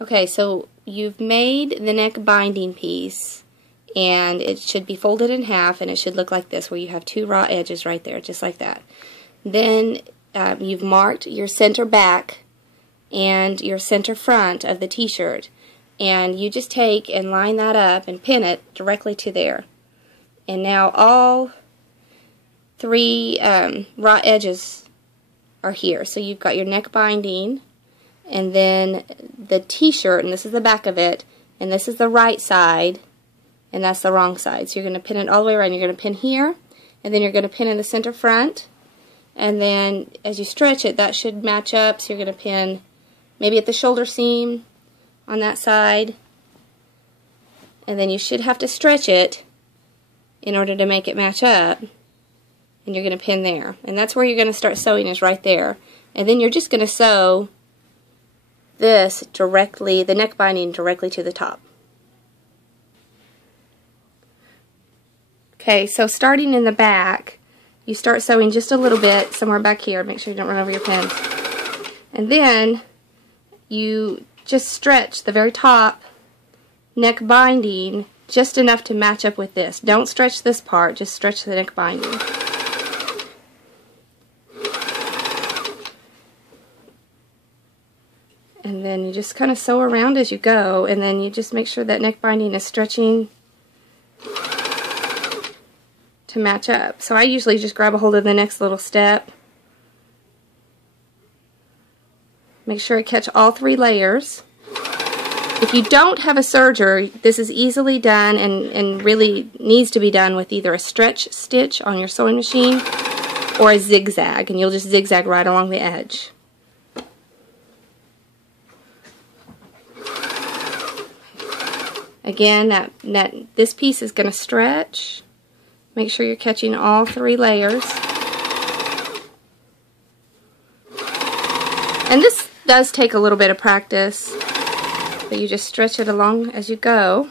Okay, so you've made the neck binding piece, and it should be folded in half, and it should look like this, where you have two raw edges right there, just like that. Then you've marked your center back and your center front of the t-shirt, and you just take and line that up and pin it directly to there. And now all three raw edges are here. So you've got your neck binding, and then the t-shirt, and this is the back of it, and this is the right side, and that's the wrong side. So you're going to pin it all the way around. You're going to pin here, and then you're going to pin in the center front, and then as you stretch it, that should match up. So you're going to pin maybe at the shoulder seam on that side, and then you should have to stretch it in order to make it match up, and you're going to pin there. And that's where you're going to start sewing, is right there. And then you're just going to sew this directly, the neck binding directly to the top. Okay, so starting in the back, you start sewing just a little bit somewhere back here. Make sure you don't run over your pins. And then you just stretch the very top neck binding just enough to match up with this. Don't stretch this part, just stretch the neck binding. And then you just kind of sew around as you go, and then you just make sure that neck binding is stretching to match up. So I usually just grab a hold of the next little step. Make sure I catch all three layers. If you don't have a serger, this is easily done and really needs to be done with either a stretch stitch on your sewing machine or a zigzag, and you'll just zigzag right along the edge. Again, this piece is going to stretch. Make sure you're catching all three layers. And this does take a little bit of practice, but you just stretch it along as you go.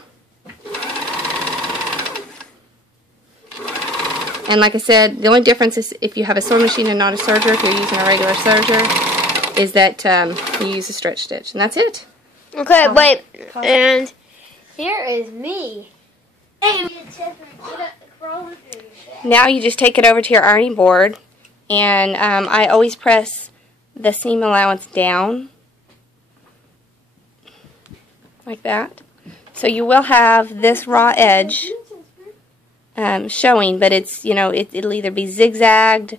And like I said, the only difference is if you have a sewing machine and not a serger, if you're using a regular serger, is that you use a stretch stitch. And that's it. Okay, wait. And here is me. Now you just take it over to your ironing board, and I always press the seam allowance down like that. So you will have this raw edge showing, but it's, it'll either be zigzagged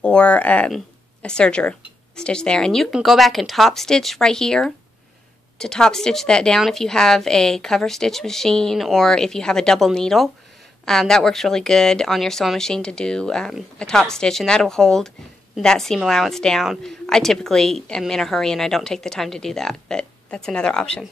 or a serger stitch there. And you can go back and top stitch right here to top stitch that down if you have a cover stitch machine or if you have a double needle. That works really good on your sewing machine to do a top stitch, and that'll hold that seam allowance down. I typically am in a hurry and I don't take the time to do that, but that's another option.